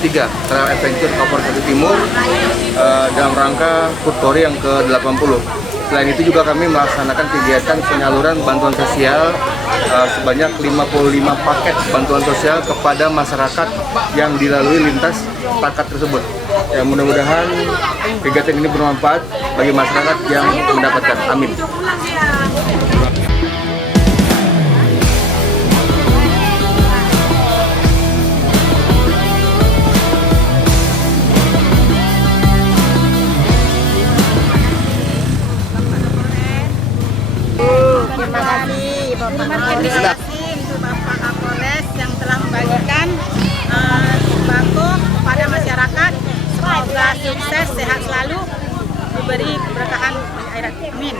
Tiga Trail Adventure Kabupaten Satu Timur dalam rangka HUT Polri yang ke-80. Selain itu juga kami melaksanakan kegiatan penyaluran bantuan sosial sebanyak 55 paket bantuan sosial kepada masyarakat yang dilalui lintas takat tersebut. Ya, mudah-mudahan kegiatan ini bermanfaat bagi masyarakat yang mendapatkan. Amin. Terima kasih untuk Bapak Kapolres yang telah membagikan sembako kepada masyarakat. Semoga sukses, sehat selalu, diberi keberkahan akhirat. Amin.